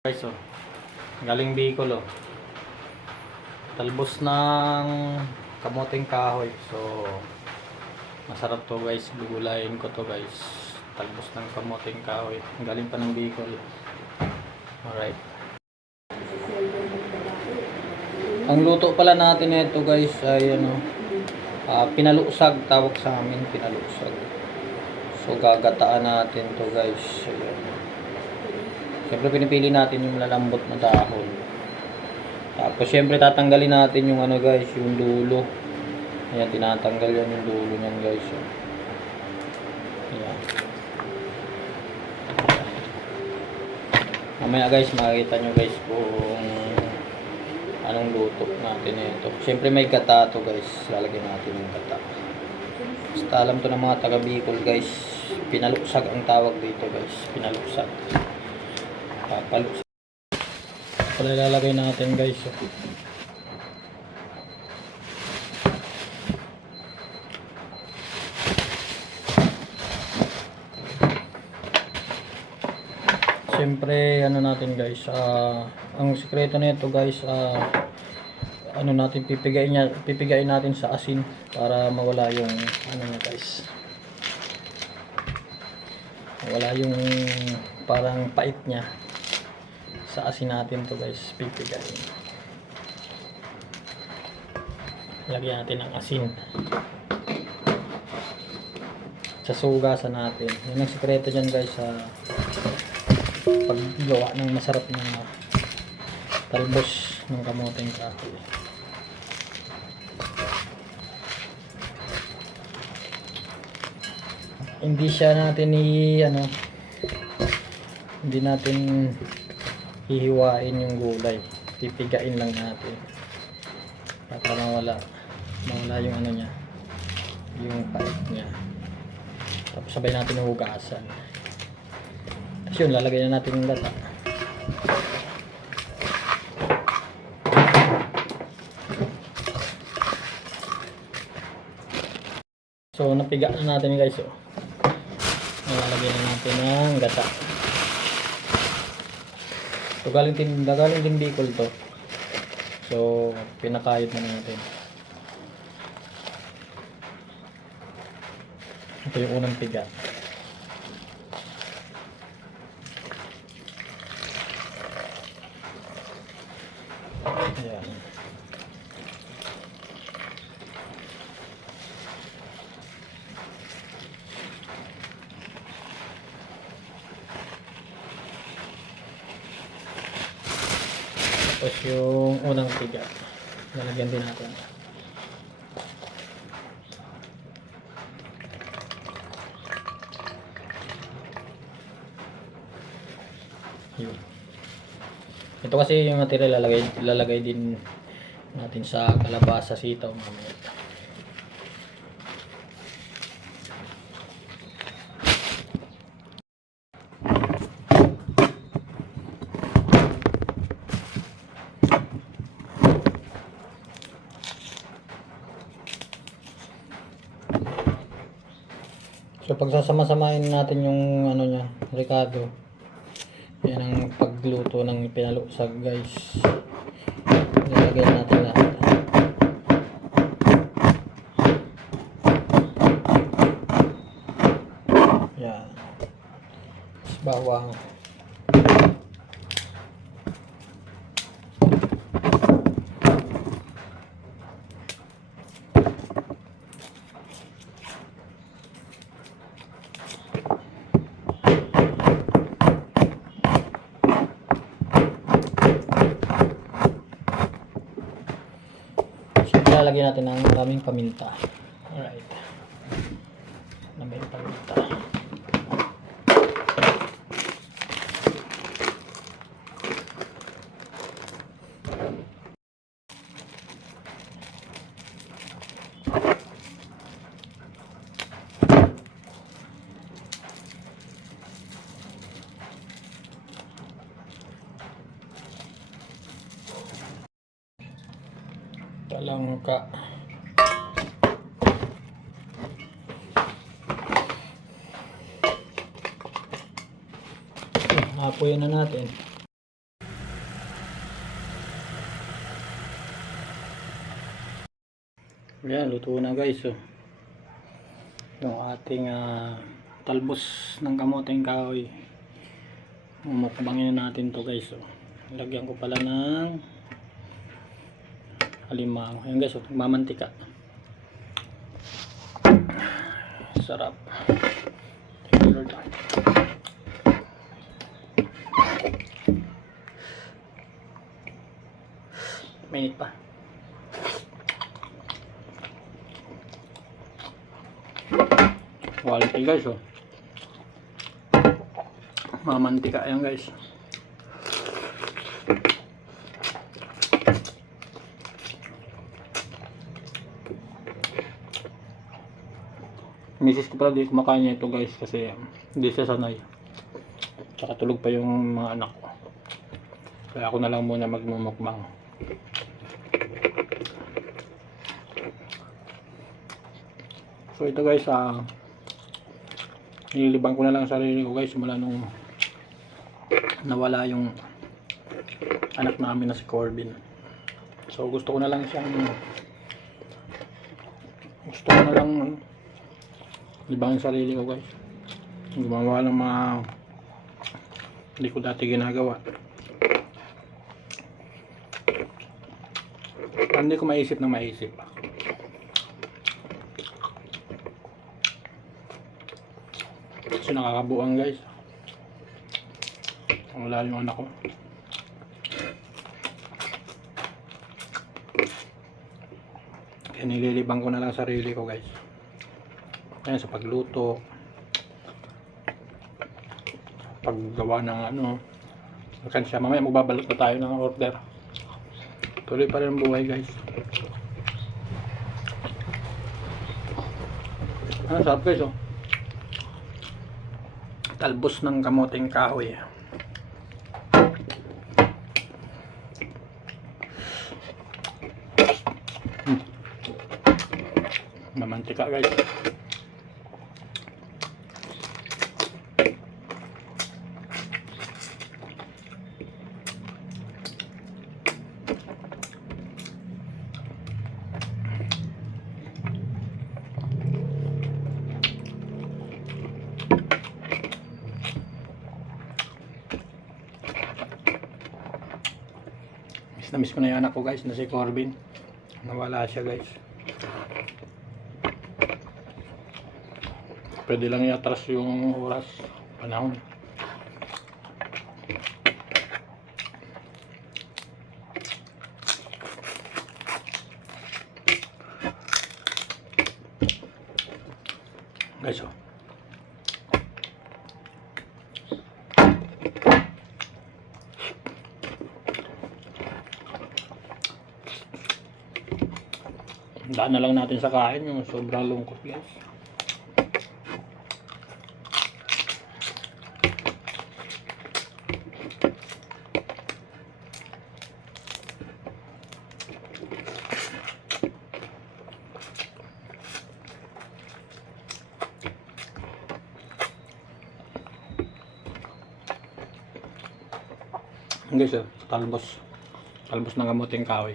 Guys, galing Bicol, talbos ng kamuting kahoy. So masarap to guys, gugulayin ko to guys. Talbos ng kamuting kahoy, galing pa ng Bicol. Alright, ang luto pala natin ito guys ay pinalusag, tawag sa amin, pinalusag. So gagataan natin to guys. Ayan. Siyempre pinipili natin yung lalambot na dahon. Tapos siyempre tatanggalin natin yung guys, yung dulo. Ayan, tinatanggal yan yung dulo niyan guys. Ayan. Mamaya guys, makikita nyo guys kung anong luto natin ito. Siyempre may gata to guys. Lalagyan natin yung gata. Basta alam to ng mga taga Bicol guys. Pinalusag ang tawag dito guys. Pinalusag. Papalusag. Pala ilalagay natin guys. Siyempre natin guys, ang sikreto nito guys, natin pipigain natin sa asin para mawala yung niya guys. Wala yung parang pait niya. Sa asin natin to guys, pipigain. Lagyan natin ng asin. Sa sugasan natin. Yun ang sikreto dyan guys sa paggawa ng masarap na talbos ng kamuting kahoy. Hindi siya natin hindi natin hihiwain yung gulay, pipigain lang natin para mawala yung niya, yung pait niya. Tapos sabay natin hugasan. Tapos yun, lalagay na natin yung gata. So napiga na natin guys. Lalagyan na natin ng gata. So galing din Bicol to. So pinakayod na natin. Ito yung unang piga. Ayan. Tapos yung unang piga, lalagyan din natin. Yun. Ito kasi yung material lalagay din natin sa kalabasa, sitaw mamaya. So pagsasama-samahin natin yung niya, Ricardo. Yan ang pagluto ng pinalusag guys. Ilalagay natin lahat. Yan. Bawang. Lalagyan natin ng maraming paminta. Alright. Maraming paminta. Talangka. Hapuin na natin. Ayan, luto na guys. Oh. Yung ating talbos ng kamoteng kahoy. Mumukbangin natin to guys. Oh. Lagyan ko pala ng alimango. Ayan guys, oh, mamantika. Sarap. Thank you Lord. Mainit pa. Quality guys, oh. Mamantika yan guys. Misis ko pala di kumakain niya ito guys kasi hindi siya sanay. Tsaka tulog pa yung mga anak ko. Kaya ako na lang muna magmumukbang. So ito guys, nililibang ko na lang sarili ko guys mula nung nawala yung anak namin na si Corbin. So gusto ko na lang libangin sarili ko guys. Gumawa ng mga hindi ko dati ginagawa. Hindi ko maisip na maisip. Kasi nakakabuang guys. Wala yung anak ko. Kaya nililibang ko na lang sarili ko guys. Ayan, sa pagluto, paggawa ng alkansya. Mamaya magbabalot na tayo ng order. Tuloy pa rin ang buhay guys. Ano, sarap guys oh. Talbos ng kamoteng kahoy. Mamantika guys. Miss ko na yung anak ko guys na si Corbin. Nawala siya guys. Pwede lang i-atras yung oras, panahon. Guys oh. Daan na lang natin sa kain yung sobrang lungkot guys. Guys, talbos ng kamoteng kahoy.